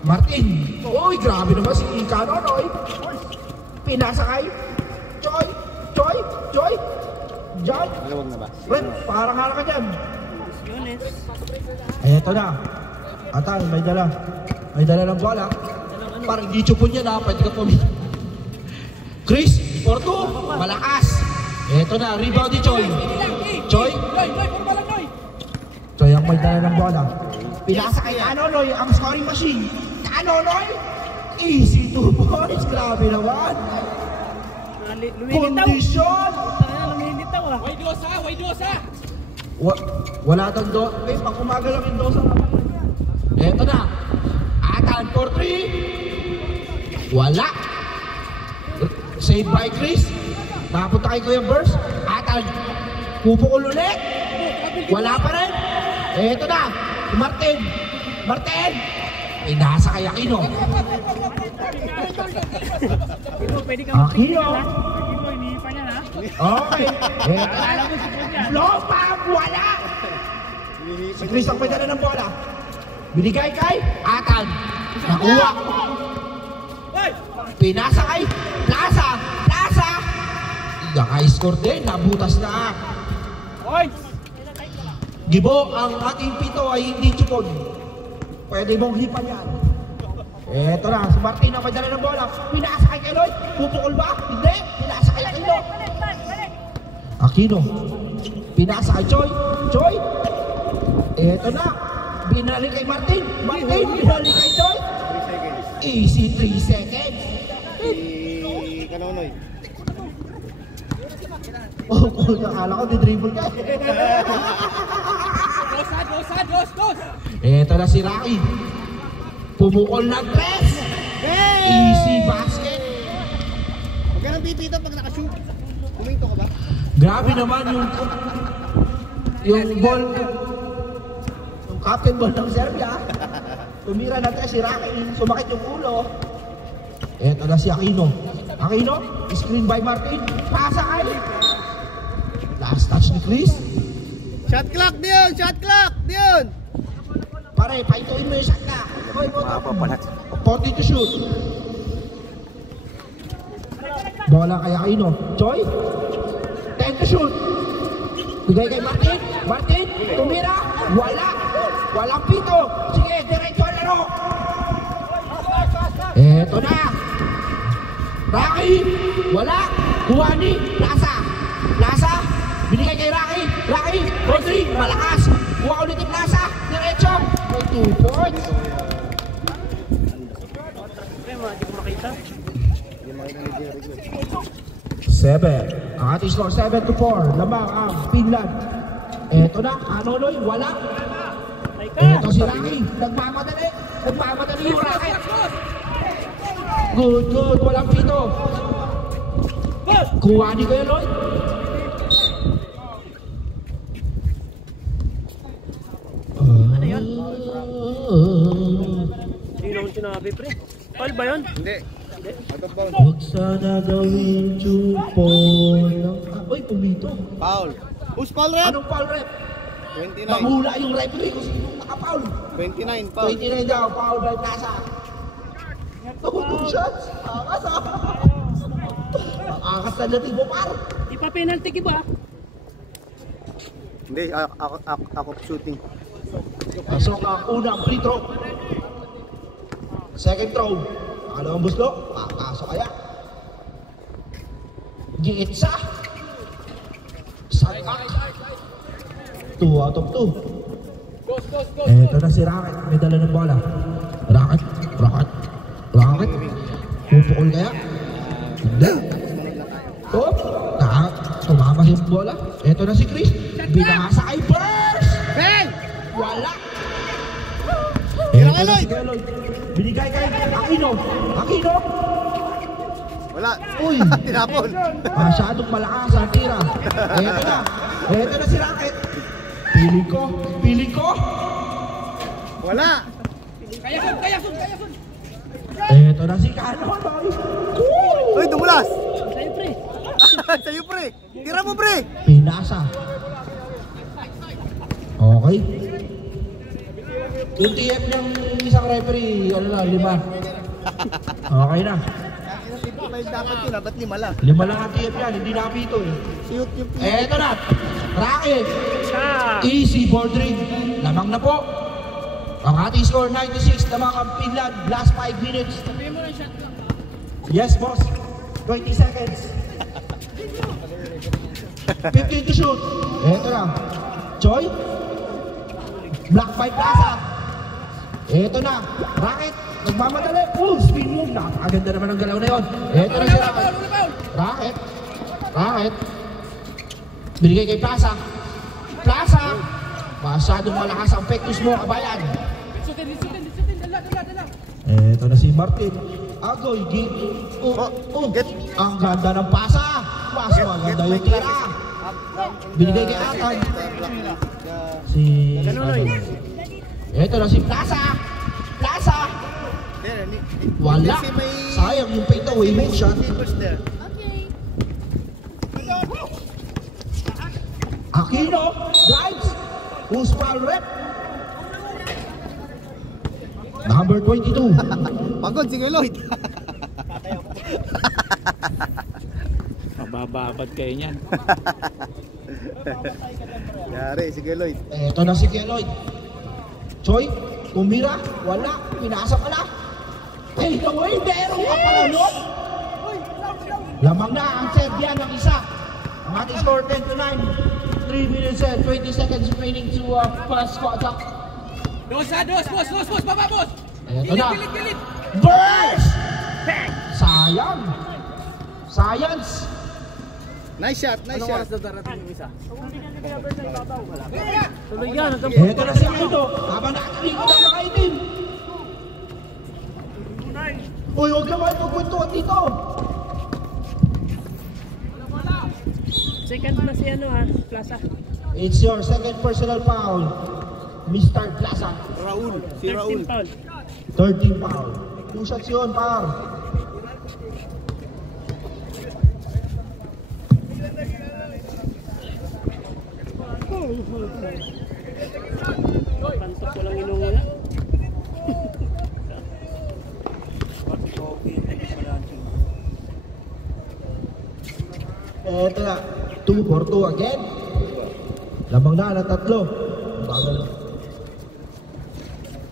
Martin. Uy, grabe naman si Kanonoy. Pinasakay. Joy. Diyan. Maluwag na ba? Wait, parang hala ka dyan. Ay, eto na. Atan, may dala. May dala ng bola. Parang di chupon yan ha. Pwede ka pumili. Chris, Porto, malakas. Eto na, rebound ni Choy. Choy ang may dala ng bola. Pinasa kay Kanonoy ang scoring machine. Kanonoy, easy 2 points. Grabe naman. Kondisyon. Way dosa! Wala tang do. Eh, pag umaga lang yung dosa. Eto na. Atan for 3. Wala. Save by Chris. Napunta kay Kuya Burst. Atan. Pupukul ulit. Wala pa rin. Eto na. Martin. Eh, nasa kay Aquino. Aquino. Okay. Lopa, wala. Si Chris ang may dala ng bola. Binigay kay Atan. Nakuha. Pinasa kay Plaza. Naka-score din. Nabutas na. Gibo, ang ating pito ay hindi chupon. Pwede mong hipan yan. Eto na, si Martin ang may dala ng bola. Pinasa kay Keloy. Pupukol ba? Hindi. Pinasa kay Aquino. Pinasa kay Choy. Eto na. Binalik kay Martin. Binalik kay Choy. Easy 3 seconds. Kanonoy. Oh, nakala ko di-dribble ka. Dos! Eto na si Rocky. Pumukol ng press. Easy basket. Huwag ka nang pipito pag nakashoot. Kumito ka ba? Grabe naman yung ball. Yung captain ball ng Serbia. Tumira na tayo si Rocky. Sumakit yung ulo. Eto na si Aquino. Screen by Martin. Pasa kay. Last touch ni Chris. Shot clock, Dion! Pare, paituin mo yung shot ka. 40 to shoot. Bola kay Aquino. Choy. 10 to shoot. Bigay kay Martin. Tumira. Walang pito. Sige, diretso na laro. Eto na. Rocky. Wala. Kuwani. Plaza. Binigay kay Rocky. Rodri. Malakas. Kuha ulit yung Plaza. Diretso. May 2 points. Seven. Ang ating score 7-4. Lamang ang Finland. Eto na. Kanonoy. Wala. Eto si Rocky. Nagmamadali yung Rocky. Good. Walang pito. Kuha ni Kuya Lloyd. Ano yan? Hindi naman sinabi, pre. Paul ba yun? Hindi. Huwag sana gawin chupon. Uy, pumito. Foul. Who's foul rep? Anong foul rep? 29. Mahula yung referee kung sino naka-foul. 29 foul. 29 daw, foul by Plaza. 2 shots. Angas ah. Angas na natin mo par. Ipa-penalty ki ba? Hindi, ako shooting. Pasok ang unang free throw. Second throw. Pangalawang buslo. Papasok kaya. Giitsa. Sadak. 2 out of 2. Eto na si Rocket. May dala ng bola. Rocket. Pupukol kaya? Hindi. Tumama yung bola. Eto na si Chris. Binasa kay Burst. Wala. Eto na si Keloy. Binigay kay Aquino. Wala. Uy. Tinapon. Masyadong malakas ang tira. Eto na si Rocket. Piling ko. Wala. Kaya sun. Eto na si Kanonoy. Uy, dumulas. Sa'yo, pre. Sa'yo, pre. Tira mo, pre. Pinasa. Okay. Yung TF ng isang referee, ano na, 5. Okay na. 55 dapat yun, ba't 5 lang? 5 lang ang TF yan, hindi nakapito eh. Shoot yung Eto na, racket. Siya. Easy ball drink. Lamang na po. Ang ating score 96 na mga Finland. Last 5 minutes. Sabihin mo ng shot lang. Yes, boss. 20 seconds. 15 to shoot. Eto na. Choi. Black 5 Plaza. Eto na. Racket. Nagmamadali. Spin move. Napakaganda naman ang galaw na yun. Eto na si Racket. Racket. Racket. Binigay kay Plaza. Plaza. Masyadong malakas ang pektus mo, kabayan. Disutin. Dala. Eto na si Martin. Agoy, get. Ang ganda ng pasa. Mas maganda yung tira. Binigay kay Atan. Si... Eto na si Plaza. Plaza. Wala. Sayang yung pay away move shot. Aquino drives. Who's foul rep? Number 22. Pagod, sige Lloyd. Mabababad kayo niyan. Yari, sige Lloyd. Eto na si Keloid. Choi, tumira, wala, pinasa pala. Hey, away, meron ka pala nun. Lamang na ang Serbia ng isa. Ang ating score 10-9. 3 minutes and 20 seconds remaining to first quarter. Dos, baba, boss. Eto na. Gilit. Burst! Sayang. Science. Nice shot, nice shot. na darating yung isa? Tuloy yan. Eto na si Aquino. Habang nakatalikod ang mga itim. Uy, huwag naman magkwentuhan dito. Second na si Plaza. It's your second personal foul, Mr. Plaza. Raul, si 13 Raul. foul. 13 foul. 2 shots yun, par. Pantok ko lang inungula. Eto na. 2 for 2 again. Lamang na 3. Bagal.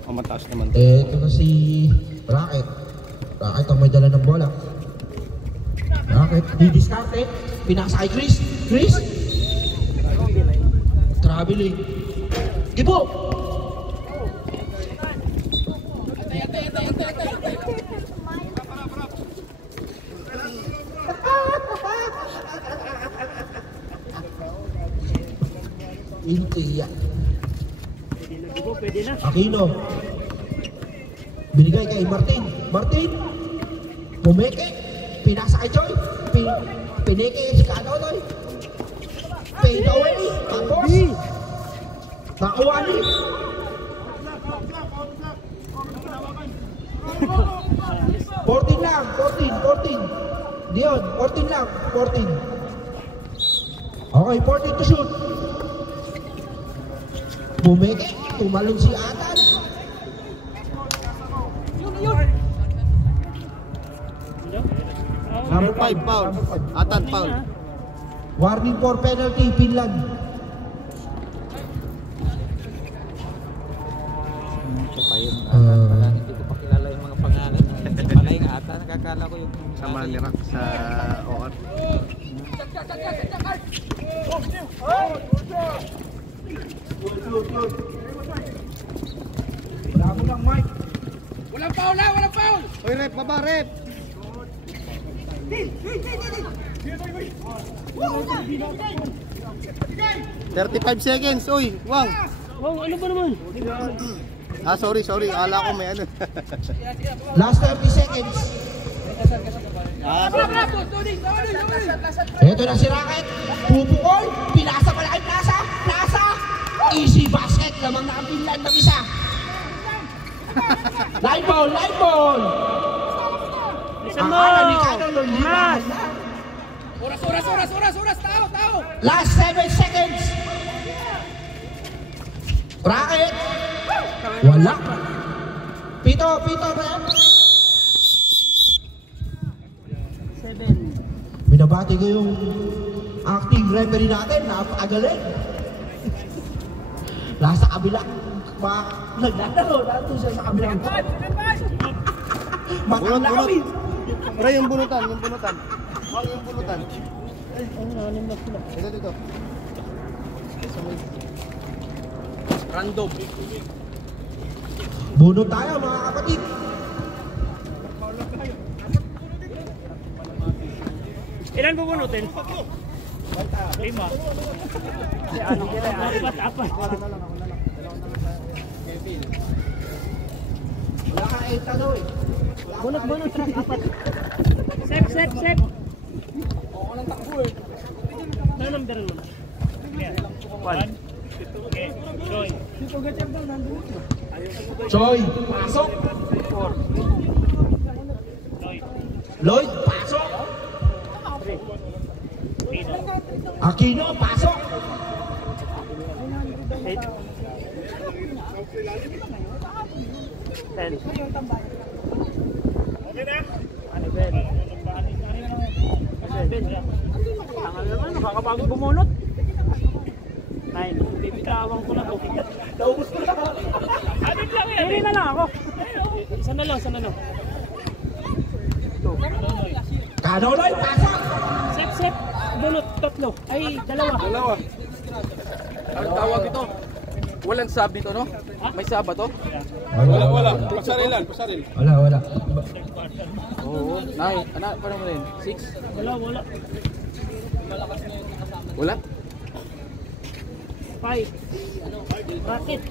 Mataas naman. Eto na si Racket. Racket ang may dala ng bola. Racket, didiskarte. Pinasa kay Chris. Chris. Traveling. Gibo. Intiya. Pwede na. Aquino. Binigay kay Martin. Martin. Pumeke. Pinasa kay Joy. Pineke si Kanonoy. Fade away. Tapos. Nakuha ni. Fourteen lang. 14. Diyon. 14 lang. 14. Okay, 14 to shoot. Bumeke, tumalon si Atan. Number 5 foul. Atan foul. Warning for penalty, Finland. Siya pa yung pala, hindi ko pa kilala yung mga pangalan. Siya pala yung ata, nakakala ko yung Sama ni Rock sa OR. Wala mo lang, Mike. Walang foul! Oy, rep, baba, rep. 35 seconds, uy, wow. Oh, ano ba naman? Sorry, ala ko may ano. Last 30 seconds. Ito na si Racket. Pupukol. Pinasa pala kay Plaza. Plaza. Easy basket. Lamang na ang Finland ng isa. Line ball. Listen Ang mo! ala ni Canon, Mas! Oras! Tao! Last 7 seconds. Racket. Wala. Pito, rep. 7. Binabati ko yung acting referee natin, napakagaling. Nasa kabila. Naglalaro, nato siya sa kabila. Makalawin. Pre, yung bunutan. Yung bunutan. Ay, ang nalim na sila. Dito. Random. Bunot tayo mga kapatid. Ilan bubunutin? 5. Si ano sila? Apat. Wala ka 8 ano eh. Bunot, track 4. Sep. Oo, lang takbo eh. Ano number mo? 1. Okay, Joy. Choy, pasok. 4. Lloyd, pasok. Aquino, pasok. 8. 10. Okay na? Anibel. Tangal naman, nakakapagod bumunot. 9. Bibitawan ko na to. Naubos ko na. Anib lang yan. Hindi na lang ako. Isa na lang. Kanonoy, pasok. Sep. Bunot, 3. Ay, 2. Ang tawag ito, walang sabi to, no? May saba to? Wala. Pasaril. Wala. Oo. Nay, anak, paano mo rin? 6? Wala. Wala? 5. Racket.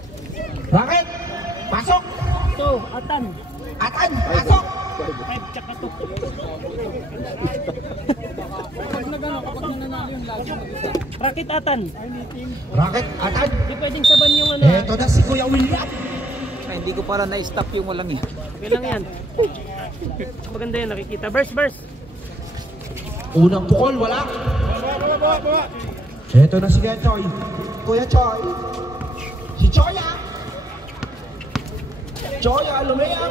Bakit? Pasok. 2. Atan. Atan, pasok. 5 tsaka 2. Racket Atan. Racket, Atan. Hindi pwedeng saban yung ano. Eto na si Kuya William. Ay, hindi ko para na-stop yung walang eh. Okay lang yan. Maganda yan, nakikita. Burst. Unang pukol, wala. Bawa. Eto na si Kuya Choy. Kuya Choy. Si Choy ah. Choy ah, lumayan.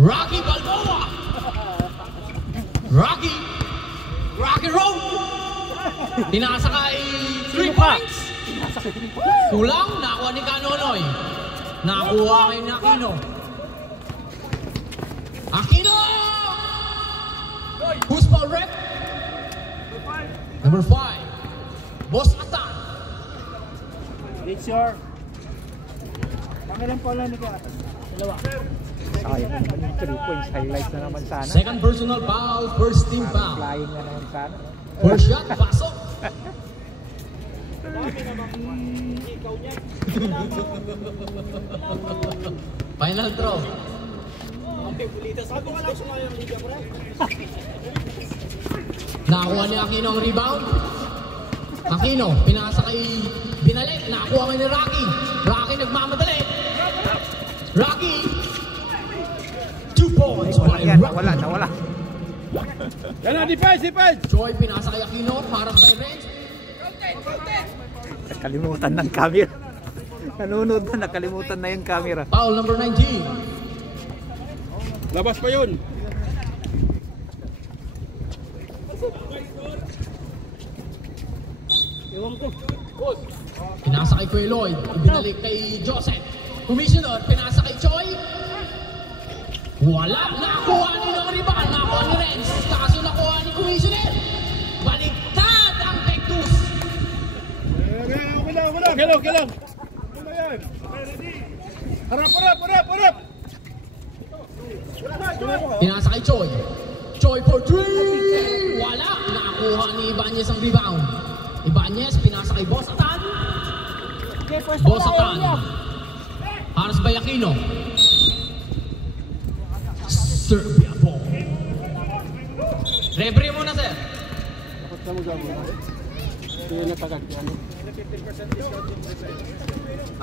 Rocky Balboa. Rocky Road. Tinasakay 3 points. Kulang, nakuha ni Kanonoy. Nakuha kay Aquino. Aquino! Who's ball rep? Number 5. Boss Atan. It's your... Pangilan pala ni Kata. 2. Sayang naman yung 3 points. Highlight na naman sana. Second personal foul, first team foul. Flying na naman sana. First shot, pasok. Final throw. Nakuha ni Aquino ang rebound. Aquino, pinasa kay Binalik. Nakuha kay ni Rocky. Rocky nagmamadali. Rocky. 2 points by Rocky. Nawala. Yan na, defense. Joy, pinasa kay Aquino. Para by range. Nakalimutan ng camera. Nanonood na, nakalimutan na yung camera. Foul number 19. Labas pa yun. Iwan ko. Pinasa kay Kuya Lloyd. Ibinalik kay Joseph. Commissioner, pinasa kay Choi. Wala. Nakuha ni ng rebound. Nakuha ni Renz. Kaso nakuha ni Commissioner. Baliktad ang Vectus. Okay lang. Harap. Pinasa kay Choi. Choi for 3. Wala. Nakuha ni Ibanez ang rebound. Ibanez, pinasa kay Boss Atan. Boss Atan. Haras by Aquino. Serbia ball. Referee muna, sir.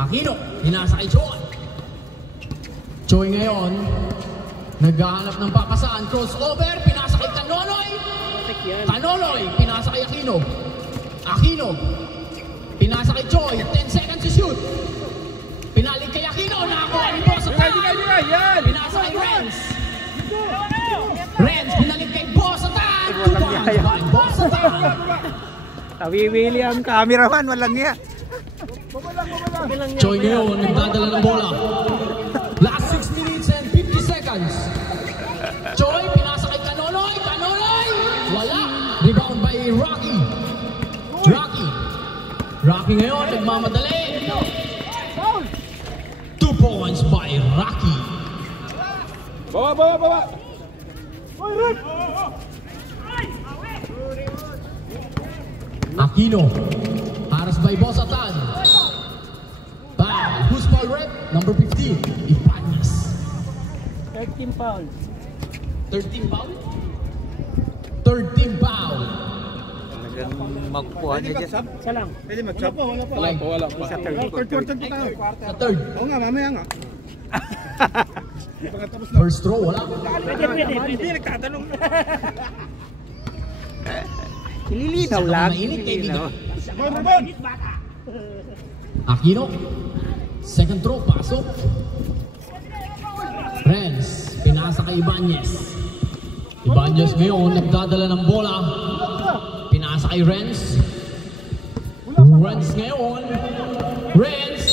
Aquino, pinasa kay Choi. Choi ngayon, naghahanap ng papasaan. Crossover, pinasa kay Tanonoy. Tanonoy, pinasa kay Aquino. Aquino. Pinasa kay Choi. 10 seconds to shoot. Pinalig kay Aquino. Nakakuha ni Bosatan. Pinasa kay Renz. Renz, pinalig kay Bosatan. 2 points by Bosatan. Tawiwili ang cameraman, walang niya. Choi ngayon, nagdadala ng bola. Last 6 minutes and 50 seconds. Choi, pinasa kay Kanonoy. Kanonoy! Wala. Rebound by Rocky. Rocky ngayon, nagmamadali. 2 points by Rocky. Bawa. Aquino. Haras by Bosatan. Bang. Who's foul rep? Number 15. Ibanez. 13 pounds. 13 foul? 13 foul. Talagang magpuha niya dyan. Isa lang. Pwede mag-chop. Wala pa. Wala pa. Sa third quarter. Third pa tayo. Sa third. Oo nga, mamaya nga. Pagkatapos na. First throw, wala. Pwede. Hindi, nagtatanong na. Ililinaw lang. Mainit kay Giga. Rebound! Aquino. Second throw, pasok. Renz, pinasa kay Ibanez. Ibanez ngayon, nagdadala ng bola. Pinasa kay Renz. Renz ngayon. Renz,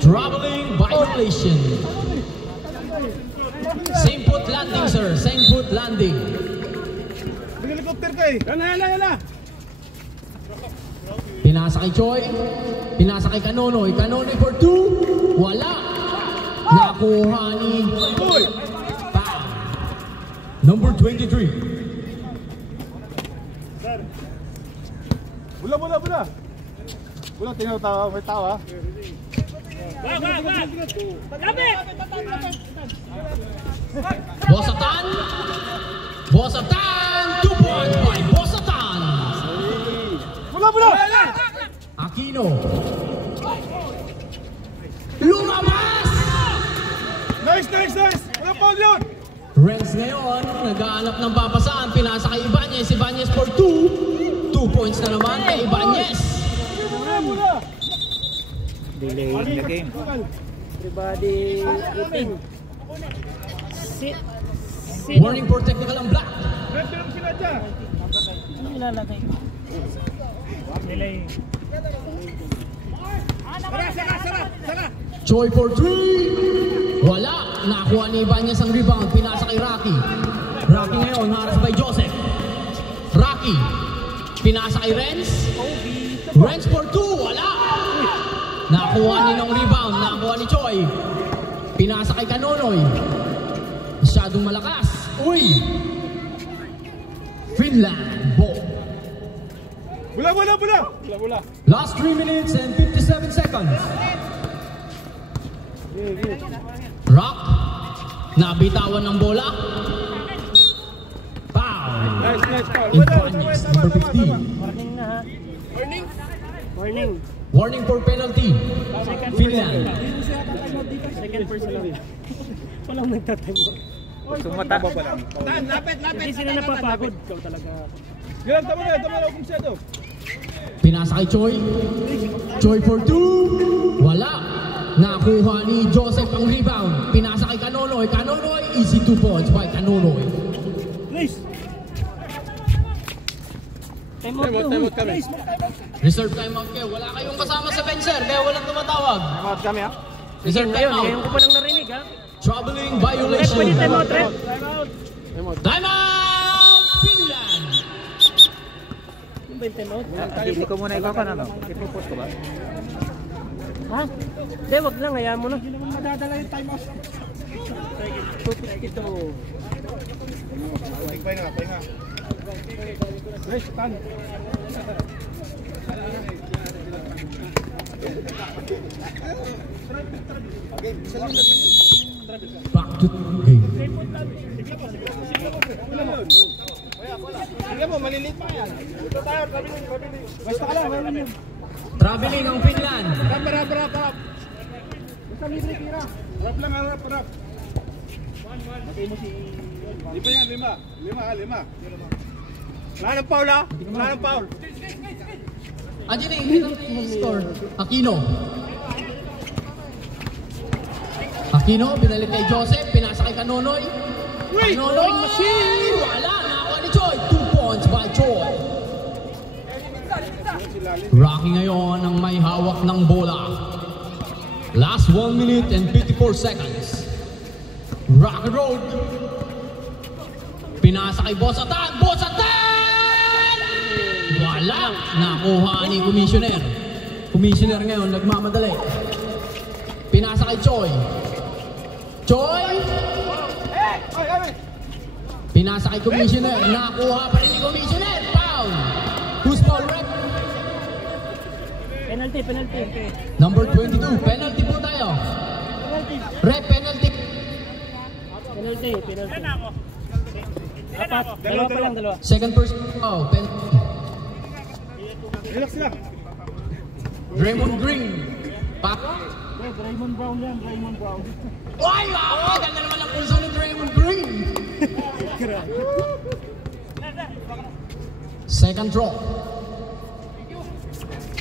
traveling violation. Same foot landing, sir. Same foot landing. Helicopter ka eh. Yana. Pinasa kay Choi. Pinasa kay Kanonoy. Kanonoy for 2. Wala. Nakuha ni Pam. Number 23. Bula. Bula, tingnan tawa. May tawa. Bosatan. 2 points by Bosatan. Bula. Aquino. Lumabas! Nice. Wala foul yun. Renz ngayon, naghahanap ng papasaan. Pinasa kay Ibanez. Ibanez for 2. 2 points na naman kay Ibanez. Delay in the game. Everybody eating. Sit. Warning for technical ang black. Red lang sila dyan. Ano ilalagay? Delay. Sara. Choi for 3. Wala. Nakuha ni Ibanez ang rebound. Pinasa kay Rocky. Rocky ngayon, haras by Joseph. Rocky. Pinasa kay Renz. Renz for 2. Wala. Nakuha ni ng rebound. Nakuha ni Choi. Pinasa kay Kanonoy. Masyadong malakas. Uy. Finland ball. Bula. Last 3 minutes and 57 seconds. Rock. Nabitawan ng bola. Foul. Nice foul. Ibanez, number 15. Warning na ha. Warning. Warning for penalty. Finland. Second person lang. Walang nagtatango. Sumata. Lapit. Hindi sila napapagod. Ikaw talaga. Yan, tama na. Kumsado. Pinasa kay Choi. Choi for 2. Wala. Nakuha ni Joseph ang rebound. Pinasa kay Kanonoy. Kanonoy, easy 2 points by Kanonoy. Nice. Time out kami. Reserve timeout kayo. Wala kayong kasama sa bench, sir, kaya walang tumatawag. Timeout kami ha. Reserve timeout. Ngayon ko pa lang narinig ha. Troubling Red, violation. pwede time out, Red. Timeout! Finland! Yung ba yung time out? Hindi ko muna ikaw ano? Ipropose ko ba? Ha? Hindi, wag lang. Hayaan mo na. Madadala yung time out. Ito. Pahinga. Nice, tan. Back to game. Sige mo, maliliit pa yan. Ito tayo, basta ka lang. Traveling ang Finland. Harap. Basta libre tira. Harap lang, harap. Di pa yan, lima. Wala ng foul ha? Wala ng foul. Andiyan na yung score. Aquino. Aquino, binalik kay Joseph, pinasa kay Kanonoy. Kanonoy, wala, nakakuha ni Choi. 2 points by Choi. Rocky ngayon ang may hawak ng bola. Last 1 minute and 54 seconds. Rocky Road. Pinasa kay Bosatan. Bosatan! Wala, nakuha ni Commissioner. Commissioner ngayon nagmamadali. Pinasa kay Choi. Choi! Pinasa kay Commissioner. Nakuha pa rin ni Commissioner. Foul! Who's foul, rep? Penalty, penalty. Number 22. Penalty po tayo. Rep, penalty. Penalty, penalty. Apat, dalawa pa lang, dalawa. Second person. Oh, penalty. Relax lang. Draymond Green. Pak. Raymond Brown yan, Raymond Brown. Ay, wow! Ganda naman ang puso ni Draymond Green. Second throw.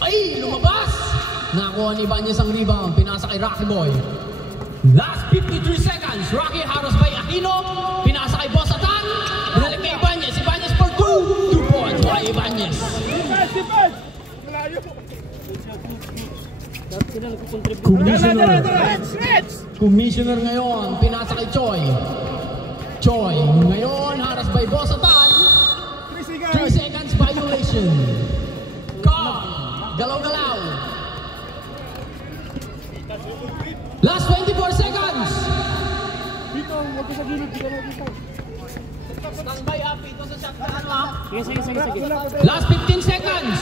Ay, lumabas! Nakuha ni Banyes ang rebound. Pinasa kay Rocky Boy. Last 53 seconds. Rocky haros by Aquino. Pinasa kay Bosatan. Binalik kay Banyes. Si Banyes for 2. 2 points by Banyes. Commissioner. Commissioner ngayon. Pinasa kay Choi. Choi. Ngayon haros by Bosatan. 3 seconds violation. Galaw-galaw. Last 24 seconds. Dito, huwag sa gilid, dito na dito. Standby up ito sa shot na ano. Sige. Last 15 seconds.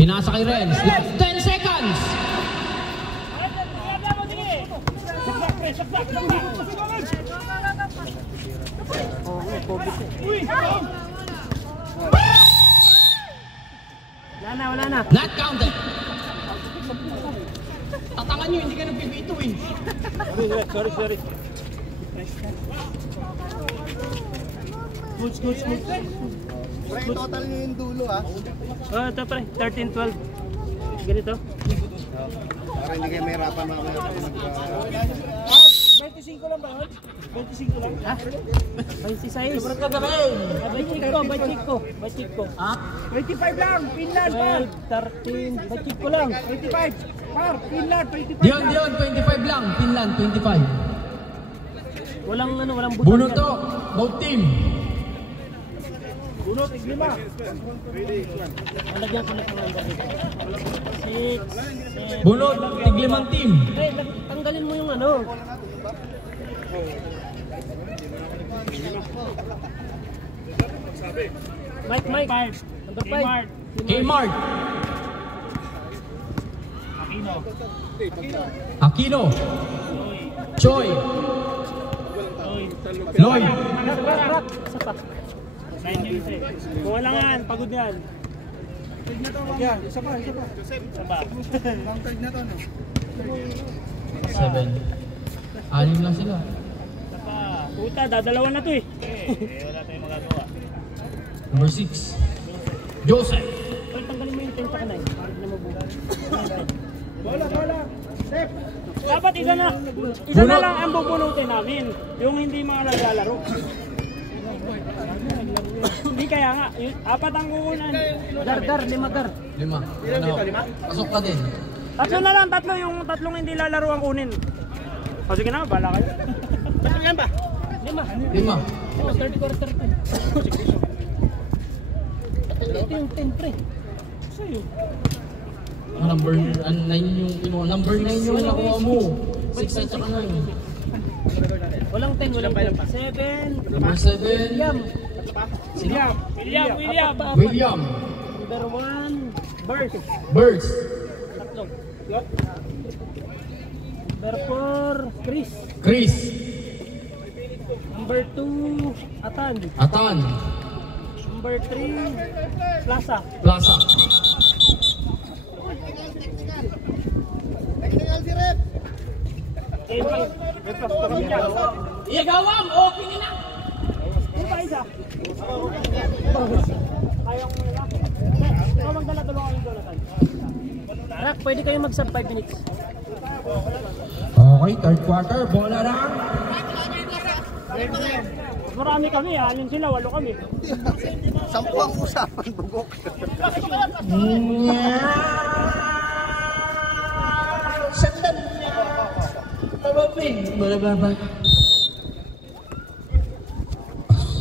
Pinasa kay Renz. Last 10 seconds. Wala na. Not counted. Tatangan nyo, hindi ka nagpipituin. Sorry. Smooth. Pre, total nyo yung dulo ha. Oh, ito pre, 13-12. Ganito. Para hindi kayo mahirapan mamaya pag 25 lang ba? 25 lang? Ha? 26. Sobrang kagabi. By check ko. Ha? 25 lang, Finland par. 12, 13, by check ko lang. 25. Par, Finland, 25 Diyon, 25 lang. Finland, 25. Walang butang. Bunot to. Both team. Bunot, 5. Malagyan ko na ng number dito. 6, 7. Bunot, tig-5 team. Hey, tanggalin mo yung ano. Mike. Number 5. Kmart. Aquino. Choi. Lloyd. Isa pa. Kung wala nga yan, pagod yan. Yan, isa pa. Isa pa. Long tag na to, no? 7. 6 lang sila. Isa pa. Puta, dadalawan na to eh. Wala tayong magagawa. Number 6. Joseph. Tanggalin mo yung 10 sa kanay. Para na mabuhay. Bola. Step. Dapat isa na lang ang bubunutin namin. Yung hindi mga naglalaro. Hindi kaya nga. 4 ang kukunan. Dar. 5. 5. Ano? Pasok ka din. Tatlo na lang. Yung tatlong hindi lalaro ang kunin. O sige na, bala kayo. Tatlo yan ba? 5. 5. Oh, 30 quarter 10. Ito yung 10 pre. Sa'yo. Number 9 yung number 9 yung nakuha mo. 6 at saka 9. Walang 10, walang 7. Number 7. William. William. Number 1, Birds. Tatlo. Number 4, Chris. Number 2, Atan. Number 3, Plaza. Igawang, okay na. Ano pa isa? Kayang lalaki. Ikaw magdala, tulungan yung Jonathan. Anak, pwede kayo mag-sub 5 minutes. Okay, third quarter, bola lang. Marami kami, 6 sila, 8 kami. 10 ang usapan, bugok. Sandan niya. Mababing. Malababa.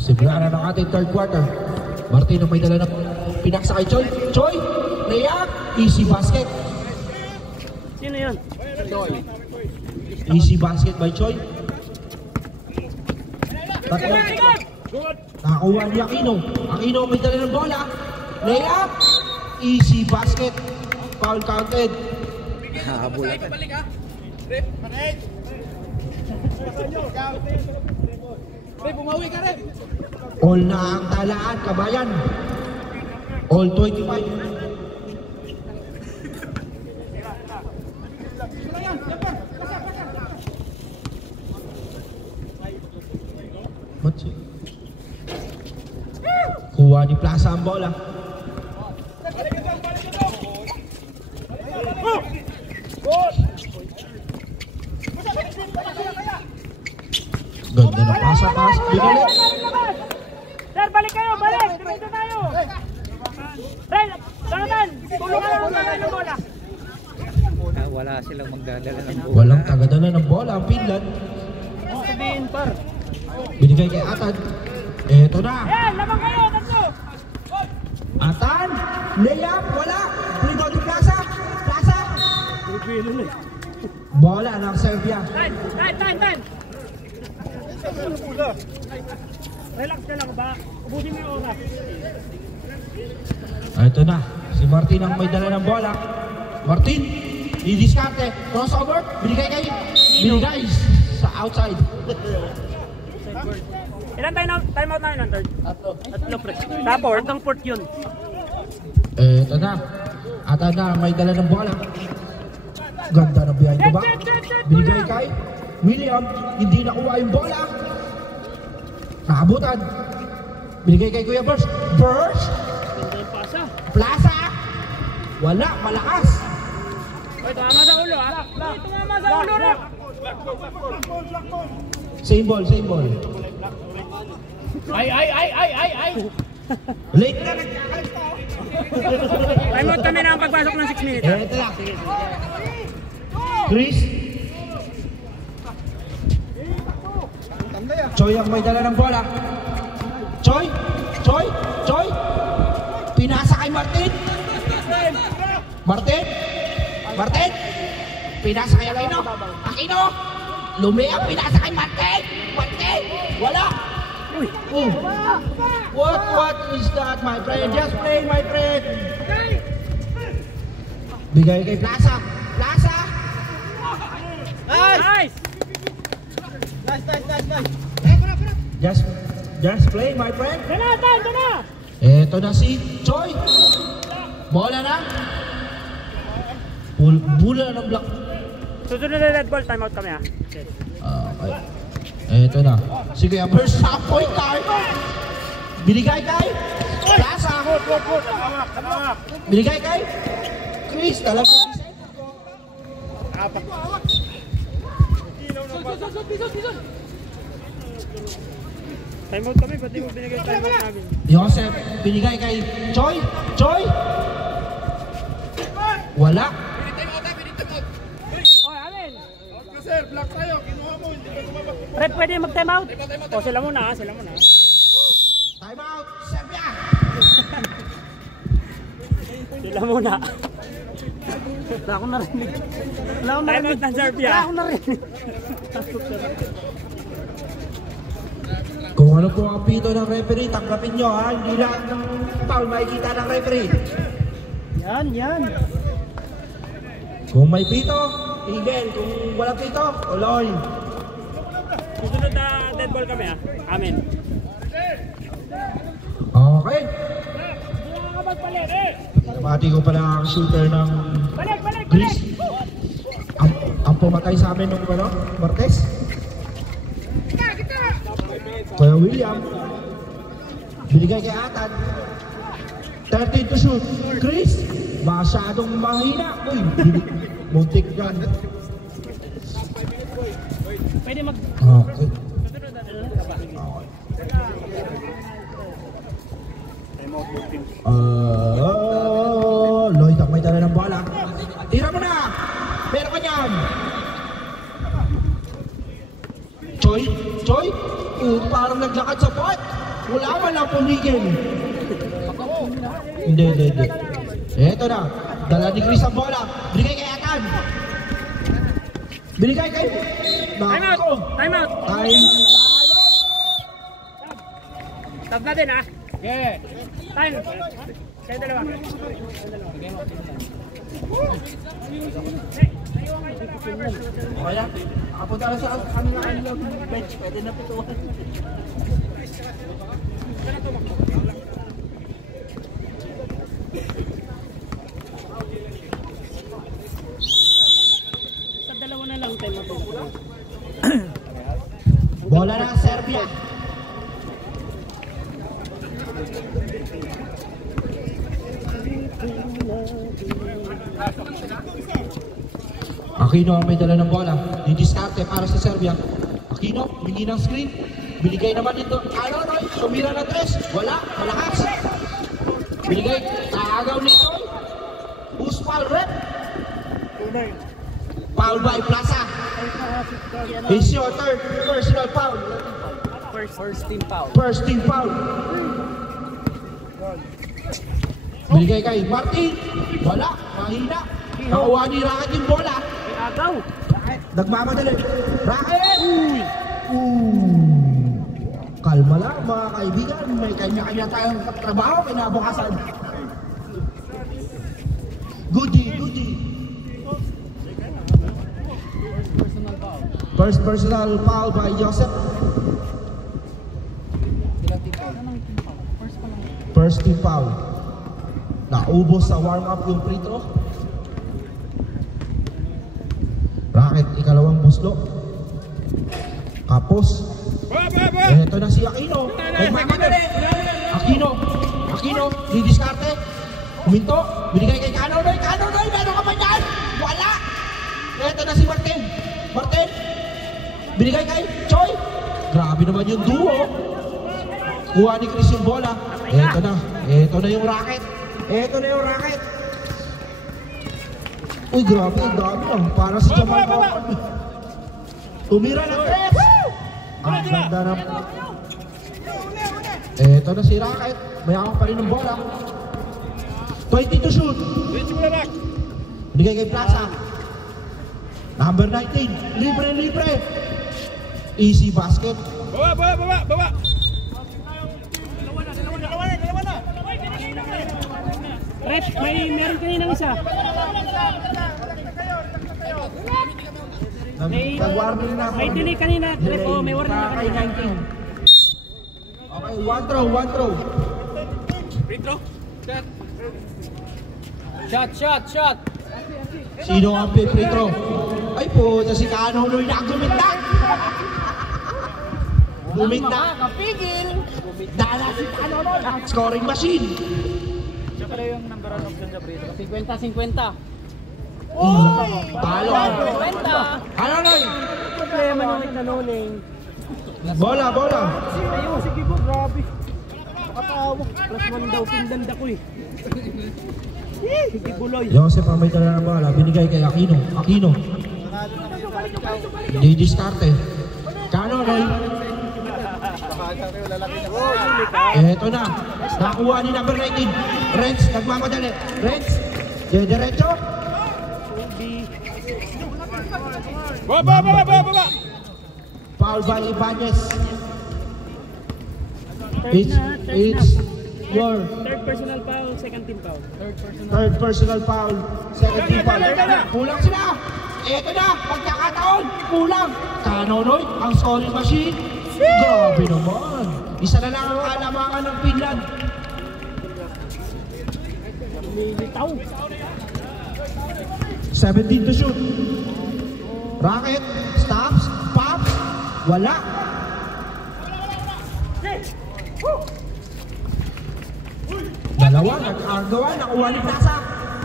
Simula na ng ating third quarter. Martin ang may dala na pinaksa kay Choi. Choi, layup, easy basket. Sino yun? Easy basket by Choi. Tatlo. Nakakuha ni Aquino. Aquino may dala ng bola. Layup, easy basket. Foul counted. Balik ha. Rep, bumawi ka rin. All na ang talaan, kabayan. All 25. What's it? Kuha ni Plaza ang bola. Ganda ng pasa-pas. Binalik. Sir, balik kayo, balik! Dito tayo! Ren, Jonathan! Tulungan lang ng bola! Wala silang magdadala ng bola. Walang tagadala ng bola ang Finland. Sabihin, par. Binigay kay Atan. Eto na. Yan, lamang kayo, tatlo! Atan. Layup. Wala. Rebound ni Plaza. Plaza. Bola ng Serbia. Tan! Relax ka lang ba? Ubusin mo yung oras. Ito na. Si Martin ang may dala ng bola. Martin. Didiskarte. Crossover. Binigay sa outside. Ilan time out na yun, third? Tatlo, pre. Tapos, hanggang fourth yun. Ito na. Atan na ang may dala ng bola. Ganda na behind the back. Binigay kay William. Hindi nakuha yung bola. Nakabutan. Binigay kay Kuya Burst. Burst. Plaza. Wala. Malakas. Oy, tumama sa ulo, ha? Tumama sa ulo, Rep. Same ball. Ay! Late na. Time out kami na ang pagpasok ng 6 minutes. Ito lang. Chris. Choi ang may dala ng bola. Choi. Pinasa kay Martin. Martin. Pinasa kay Aquino. Lumea, pinasa kay Martin. Wala. What is that, my friend? Just play, my friend. Bigay kay Plaza. Nice! Just play, my friend. Jonathan, ito na! Eto na si Choi. Bola na. Bula ng block. Susunod na red ball, time out kami, ha? Okay. Eto na. Sige, first half point tayo. Binigay kay Plaza. Binigay kay Chris. Talagang Time out kami, ba't di mo binigay time out namin? Joseph. Binigay kay Choi. Wala. Oy, amin! Sir, black tayo. Kinuha mo, hindi ka tumabak. Rep, pwede mag-time out? O, sila muna. Time out. Serbia. Sila muna. Wala akong narinig. Time out ng Serbia. Wala akong narinig. Kung ano po ang pito ng referee, tanggapin nyo ha. Hindi lahat ng foul makikita ng referee. Yan. Kung may pito, tigil. Kung wala pito, tuloy. Susunod na dead ball kami, ha? Amin. Okay. Balik! Pati ko pala ang shooter ng Balik! Greece. Ang pumatay sa amin nung Martes. Kaya William. Binigay kay Atan. 13 to shoot. Chris, masyadong mahina. Uy, muntik yan. Pwede mag... Okay. Lloyd ang may dala ng bola. Tira mo na! Pero ka niyan! Choy? Choy? Parang naglakad sa pot. Wala man lang pumigil. Hindi. Eto na. Dala ni Chris ang bola. Binigay kay Atan. Binigay kay... Time out! Time out! Stop natin ha! Okay. Time! Kayo dalawa. Okay na. Nakapunta na sa kanila bench. Pwede na pituan. Sa dalawa na lang time out. Bola na Serbia. Aquino ang may dala ng bola. Didiskarte para sa Serbia. Aquino, hindi ng screen. Binigay naman dito. Roy, sumira na tres. Wala, malakas. Binigay, kaagaw nito. Who's foul rep? Foul by Plaza. It's your third personal foul. First team foul. First team foul. Binigay kay Martin. Wala, mahina. Nakuha ni Racket yung bola. Agaw! Nagmamadali. Racket! Kalma lang mga kaibigan. May kanya-kanya tayong trabaho. Kinabukasan. Goody. First personal foul by Joseph. First team foul. Naubos sa warm-up yung free throw. Racket, ikalawang buslo. Kapos. Ito na si Aquino. Nagmamadali. Aquino, didiskarte. Huminto. Binigay kay Canonoy. Meron ka pa dyan? Wala. Ito na si Martin. Binigay kay Choy. Grabe naman yung duo. Kuha ni Chris yung bola. Ito na yung racket. Uy, grabe, ang dami lang. Para sa Jamal Crawford. Tumira ng tres. Ang ganda ng... Ito na si Racket. Mayakang pa rin ng bola. 20 to shoot. Binigay kay Plaza. Number 19. Libre. Easy basket. Baba. Red, meron kaninang isa. Nag-warning na ako. May delay kanina, Red. Oh, may warning na Kay kanina. 19. Okay, one throw. Free throw. Shot. Sino ang free throw? Ay po, si Canonoy na guminda. Kapigil. Dala si Canonoy. Scoring machine. Siya pala yung number 1 option sa free throw. 50-50. Talo. Canonoy. Problema nung nagnanuning. Bola. Sige po, grabe. Nakatawa. Plus 1 daw pindanda ko eh. Sige buloy. Joseph ang may dala ng bola. Binigay kay Aquino. Didiskarte. Canonoy. Eto na. Nakuha ni number 19. Renz, nagmamadali. Diretso. Baba. Foul by Ibanez. It's your Third personal foul, second team foul. third personal foul. Second team foul. Kulang sila. Eto na. Pagkakataon. Kulang. Canonoy, ang scoring machine. Grabe naman. Isa na lang ang alamangan ng Finland. Militaw. 17 to shoot. Racket, stops, pops, wala. Dala Dalawa, nag-argawa, nakuha ni Plaza.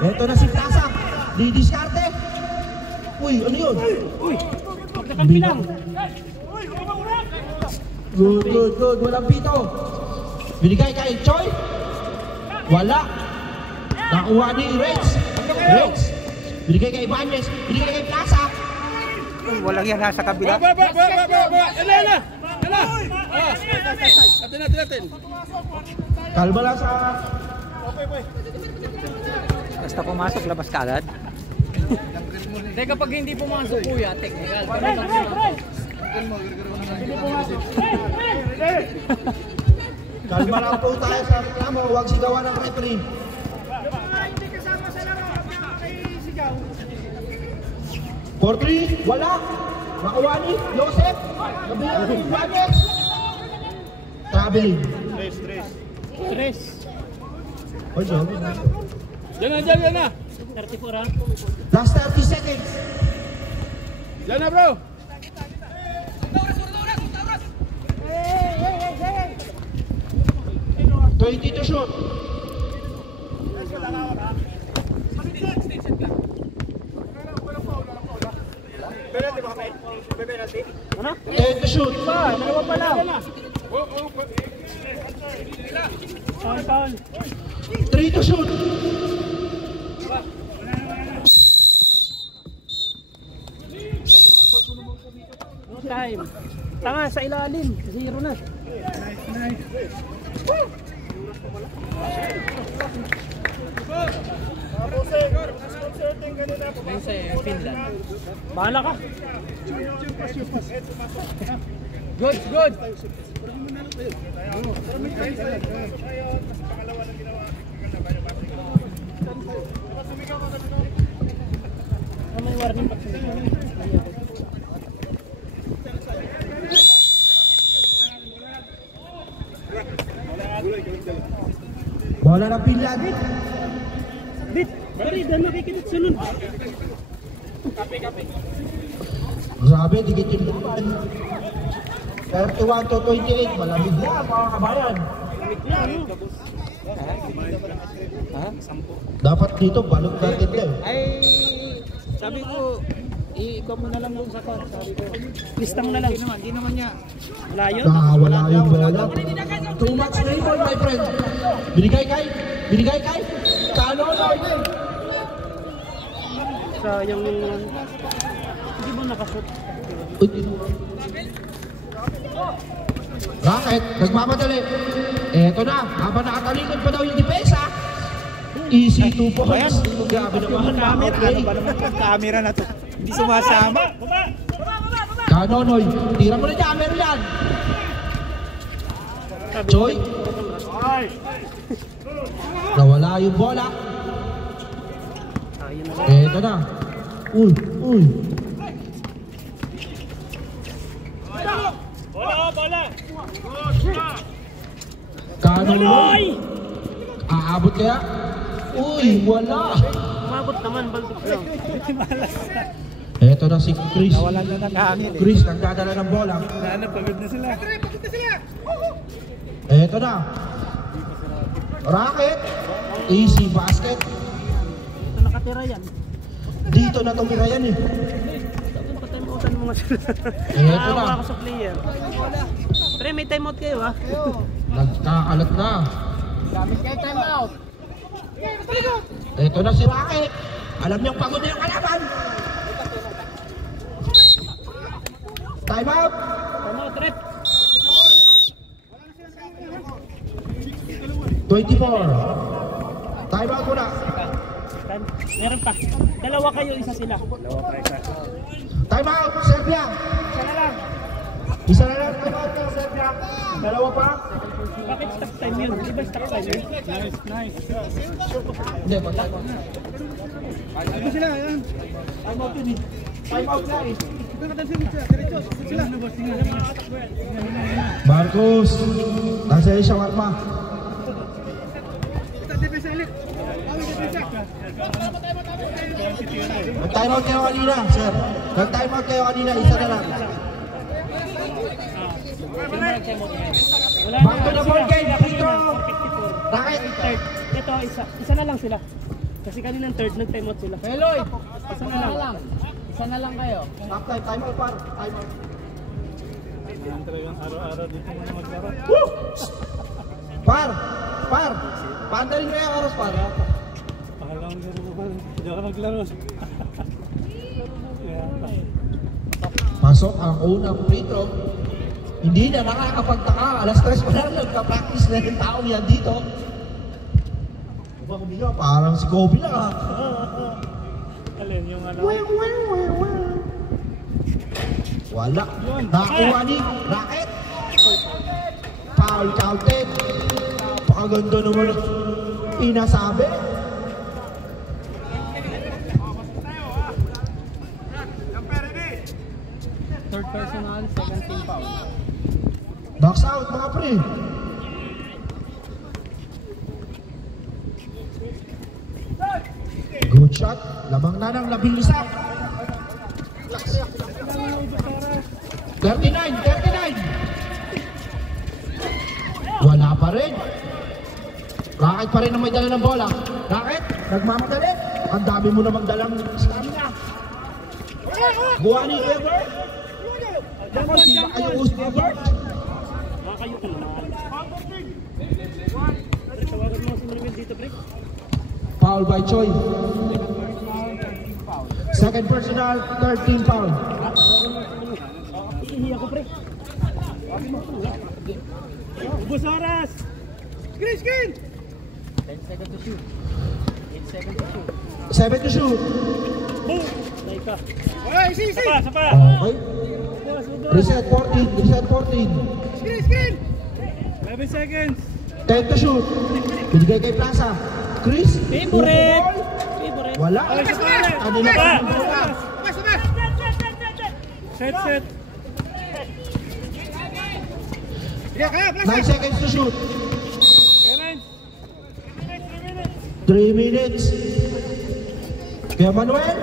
Ito na si Plaza. Didiskarte. Uy, ano yun? Pinang. Good. Walang pito. Binigay kay Choi. Wala. Nakuha ni Reds. Binigay kay Ibanez. Binigay kay Plaza. Walang yan nasa kabila. Ela. Atin. Kalma lang sa... Basta pumasok, labas ka agad. Teka, pag hindi pumasok kuya, technical. Kalma lang po tayo sa reklamo. Huwag sigawan ng referee. Hindi kasama sa laro. Sigaw. 4-3, wala. Nakuha ni Joseph. Nabilang ni Ibanez. Traveling. Tres. Oy, sorry. Yan na. 34 ha. Last 30 seconds. Yan na, bro. Hey. 20 to shoot. Ano? 10 to shoot. Dalawa pa lang. Foul. 3 to shoot. No time. Tanga sa ilalim. 0 na. Finland. Bahala ka. Good. May warning pag sumigaw. Bola ng Finland. Bit. Sorry, doon nakikinig sunod. Grabe, digit yung laban. 31 to 28. Malamig na, mga kabayan. Dapat dito, balog natin din. Ay, sabi ko, ikaw mo na lang doon sa kar. Sabi ko, Listang na lang. hindi naman niya. Layo. Wala yung bola. Too much labor, my friend. Binigay kay Kano. Sayang yung... Hindi ba nakashoot? Bakit? Nagmamadali. Eto na, habang nakatalikod pa daw yung depensa. Easy 2 points. Grabe naman. Ano ba naman yung camera na to? Hindi sumasama. Kanonoy, tira mo na dyan, meron yan. Joy. Nawala yung bola. Eto na. Uy. Bola! Kanonoy. Aabot kaya? Uy, wala. Umabot naman, baltok lang. Eto na si Chris. Nawalan na ng hangin eh. Chris, nagdadala ng bola. Pagod na sila. Eto na. Racket. Easy basket. Ito nakatira yan. Dito na tumira yan eh. Patimeoutan mo nga sila. Eto na. Ako sa player. Pre, may timeout kayo ha? Nagkakalat na. Eto na si Racket. Alam niyang pagod na yung kalaban. Time out. Timeout, rep. 24. Time out muna. Meron pa. Dalawa kayo, isa sila. Time out, Serbia. Isa na lang. Isa na lang, time out ng Serbia. Dalawa pa. Bakit stop time yun? Di ba stop time yun? Nice. Hindi, pag-time out. Ito sila, yan. Time out yun eh. Time out na eh. Sila. Marcos, nasa yung shawarma. Nag-time out kayo kanina, sir. Nag-time out kayo kanina, isa na lang. Wala Back to the ball game, free throw. Racket. Third. Ito, isa na lang sila. Kasi kaninang third, nag-time out sila. Meloy! Isa na lang. Isa na lang kayo. Stop time. Time out, par. Time out. Yan talagang araw-araw dito muna maglaro. Woo! Par! Pandalin mo yung oras, par. Pangalawang laro ko ba? Hindi ako naglaro. Pasok ang unang free throw. Hindi na nakakapagtaka. Alas 3 pa lang nagka-practice na yung tao yan dito. Parang si Kobe lang ha. Alin yung ano? Wala. Nakakuha ni Racket. Foul counted. Pakaganda naman ang pinasabi. Third personal, second team foul. Box out mga pre. Good shot. Lamang na ng 11. 39. Wala pa rin. Racket pa rin ang may dala ng bola. Racket, nagmamadali. Ang dami mo namang dalang stamina. Buha ni Ebert. Dapat si Ayos Ebert. Makayo ka naman. Tawagan mo si Manuel dito, pre. Foul by Choi. Second personal, third team foul. Ihiya ko, pre. Ubus oras! Screen! 10 seconds to shoot. 8 seconds to shoot. 7 to shoot. Boom! Like ka. Hey, Sapa! Okay. Ubus! Reset 14. 11 seconds. 10 to shoot. Binigay kay Plaza. Chris. Favorite! Pupukol. Wala. Ano na ba? Set. 9 seconds to shoot. Kevin. 3 minutes. Kaya Manuel.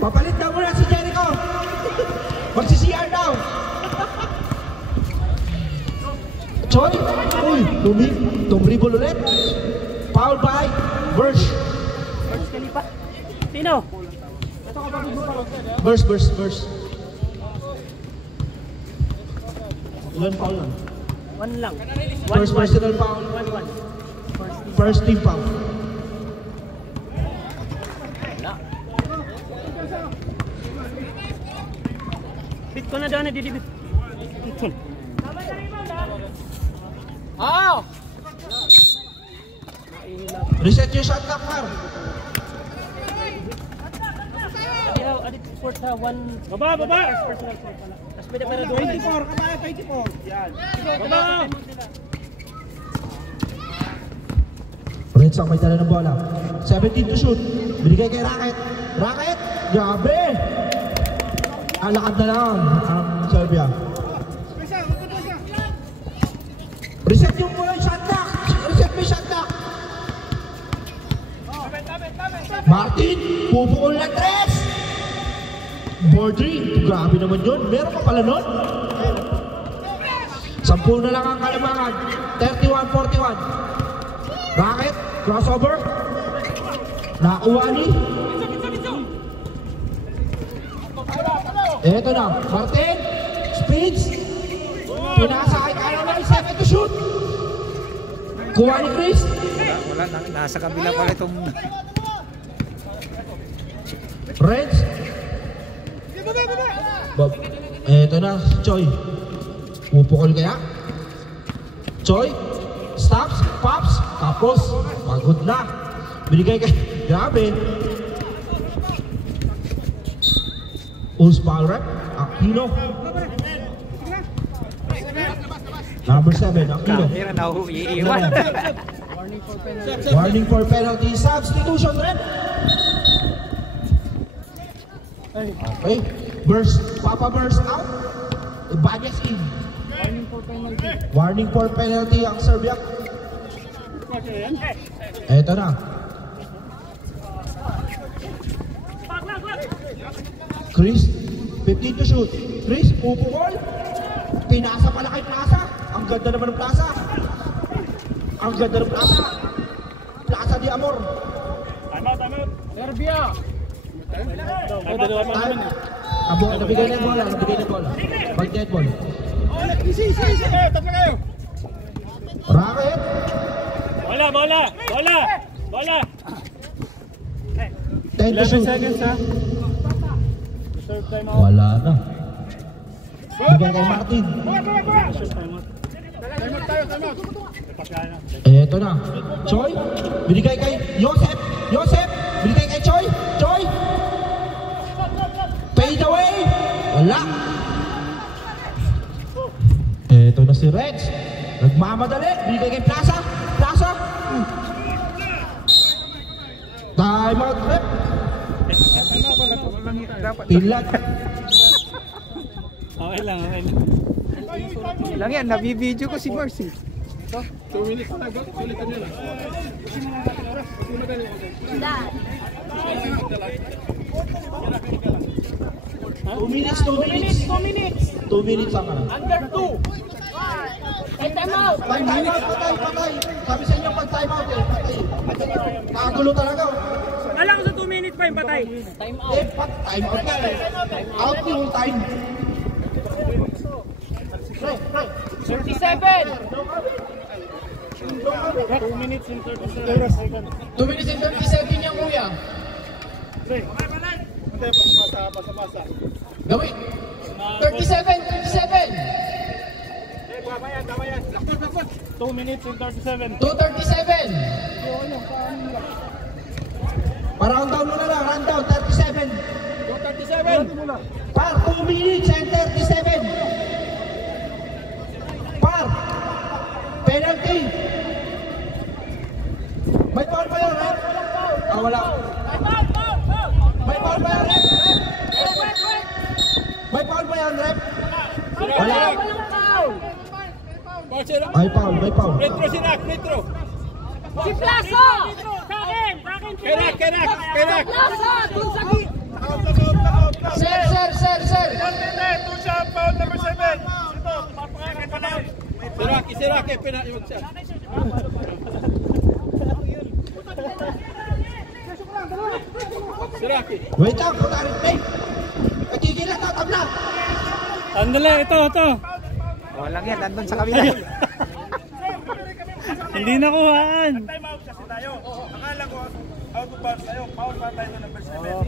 Papalit na muna si Jericho. Magsi-CR daw. Choi. Uy, tumribol ulit. Foul by Bursch. Burst Khalifa. Sino? Bursch. Ilan foul lang? One lang. First personal foul. 1-1. First team foul. Bit ko na daw na didibit. Oh! Reset your shot clock, Mar. Adit sport ha, one... Baba! First personal foul pala. Tapos pwede para doon. 24, kabaya 24. Yan. Baba! Reds ang may dala ng bola. 17 to shoot. Binigay kay Racket. Grabe! Alakad na lang ang Serbia. Reset yung shot clock. Reset mo yung shot clock. Martin, pupukol na 3. Bordry, grabe naman yun. Meron pa pala nun. 10 na lang ang kalamangan. 31-41. Racket, crossover. Nakuha ni. Eto na, Martin. Speeds. Pinasa kay Caroline, 7 to shoot. Kuha ni Chris. Wala, nasa kabila pala itong... Reds. Bob. Eto na, Choi. Pupukol kaya? Choi. Stops, pops. Tapos, pagod na. Binigay kay... Grabe. Usbal rep. Aquino. Number 7, Aquino. Kamera na iiwan. Warning for penalty. Substitution rep. Okay. Papa burst out. Ibanez in. Warning for penalty ang Serbia. Eto na. Chris, 15 to shoot. Chris, pupukol. nasa pala kay Plaza. Ang ganda naman ng Plaza. Ang ganda ng Plaza. Plaza di Amor. Serbia! Time. Nabigay na yung bola, nabigay na yung bola. Pag-dead ball. Tapos kayo. Racket. Bola! 10 to shoot. ha? Wala na. Bigay kay Martin. Eto na. Choi. Binigay kay Joseph. Binigay kay Choi. Fade away. Wala. Eto na si Reds. Nagmamadali. Binigay kay Plaza. Time out rep. Pilat. Okay lang. Lang yan, nabibideo ko si Mercy. 2 minutes na agad. Sulitan nyo lang. Two minutes. 2 minutes ang ano. Under 2! Hey, time out! Pag time out, patay. Sabi sa inyo pag time out eh, patay. Nakagulo talaga. Alam ko sa 2 minutes pa yung patay. Time out na eh. Out the whole time. 37! 2 minutes and 37 seconds. 2 minutes and 37 yan, kuya. Pasa. Gawin! 37! 2 minutes and 37. 2:37! Para down mo na lang, run down, 37. 2:37! Par, 2 minutes and 37. Par, penalty. May foul pa yun, rep? Wala. May foul pa yan, rep? May foul pa yan, rep? Wala. May foul. Retro si Nak, retro. Si Plaza! Sa akin! Kerak. Plaza! Dun sa Sir! Foul number 7. Ito, papakakay pa na. Si Rocky, pinaiwag siya. Si Rocky. Wait lang, putarin, play. Nagigil na tatabla. Andale, ito. Walang yan, nandun sa kabila. Hindi nakuhaan. Time out kasi tayo. Akala ko, out of bounds tayo. Foul pa tayo ng number 7.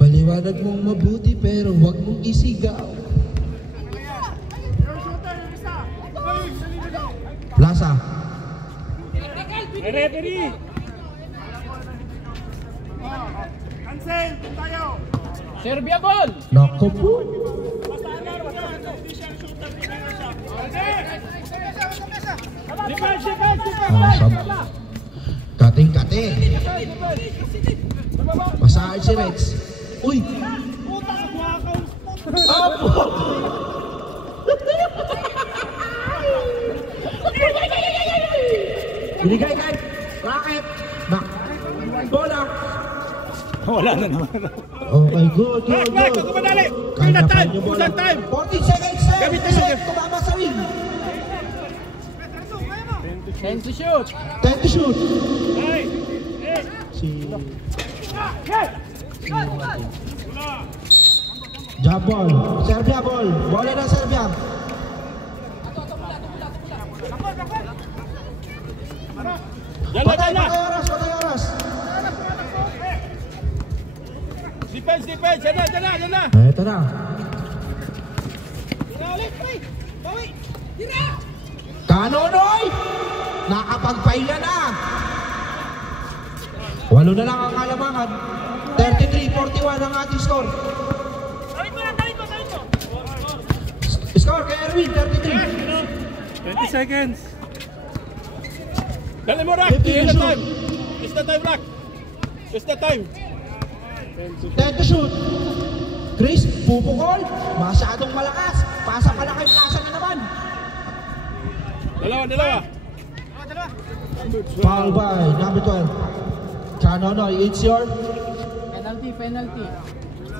Paliwanag mong mabuti pero huwag mong isigaw. Plaza. Referee! Cancel, tayo. Serbia ball! Naku po. Kating-kate. Masahan si Reds. Uy! Apo! Binigay kay Racket. Bola. Wala na naman. Okay, good. Back, kumadali. Kanya Time, yung bola. kusang time. 14 seconds, sir. Gamit na Kasi yun. tumama sa wing. 10 to shoot! 10 to shoot. Hey! Jump ball. Serbia ball. Bola ng Serbia. Patay oras. Defense. Diyan na. Ito na. Kanonoy! Nakapagpahinga na. 8 na lang ang kalamangan. 33-41 ang ating score. Talit mo! Score kay Erwin, 33. 20 seconds. Dali mo, Rock. 50 It's the shoot. time. It's the time, Rock. It's the time. 10 to shoot. Chris, pupukol. Masyadong malakas. Pasa ka na kay Plaza na naman. Dalawa. Foul by number 12. Kanonoy, it's your Penalty.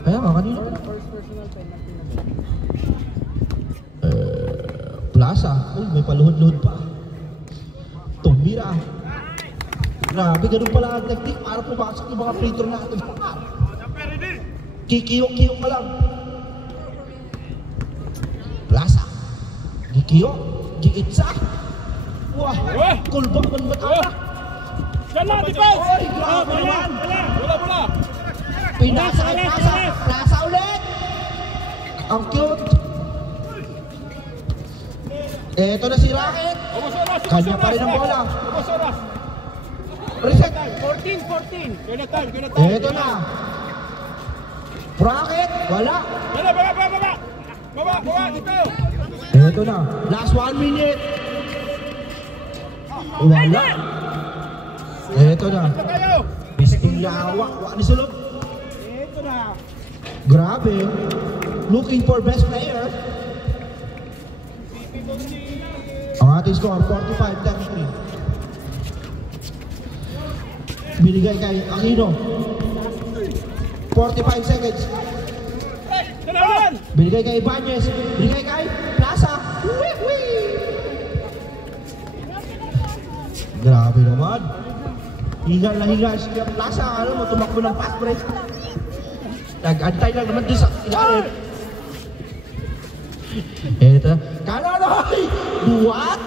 Kaya nga, kanina pa. Plaza. Uy, may paluhod-luhod pa. Tumira. Grabe, ganun pala ang technique para pumasok yung mga free throw natin. Kikiyok-kiyok ka lang. Plaza. Gikiyok. Gikitsa. Wah, kulbak man ba ito? Gala, defense! Oy, grabe naman. Bola. Pinasa kay Plaza. Plaza ulit. Ang cute. Eto na si Rocket. Kanya pa rin ang bola. Reset. 14. Eto na. Rocket. Wala. Baba, dito. Eto na. Last 1 minute. Wala. Eto na. Kayo. Pisting lawak. Wala ni sulod. Ito na. Grabe. Looking for best player. Ang ating score, 45-33. Binigay kay Aquino. 45 seconds. Binigay kay Ibanez. Binigay kay Plaza. Grabe naman. Hingal na hingal siya Plaza. Ano mo, tumakbo ng fast break. Nag-antay lang naman din sa ilalim. Eto. Kanonoy! Buwat!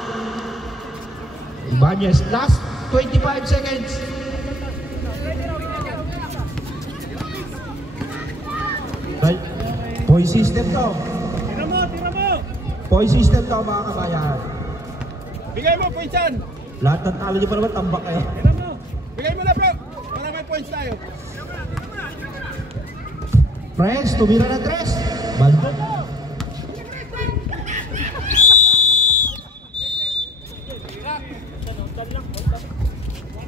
Ibanez, last 25 seconds. Right. Point system to. Tira mo! Point system to mga kabayan. Bigay mo points yan. Lahat ng talo niyo pa naman tambak kayo. Bigay mo na bro. Para may points tayo. Friends, tumira na 3. Baldon.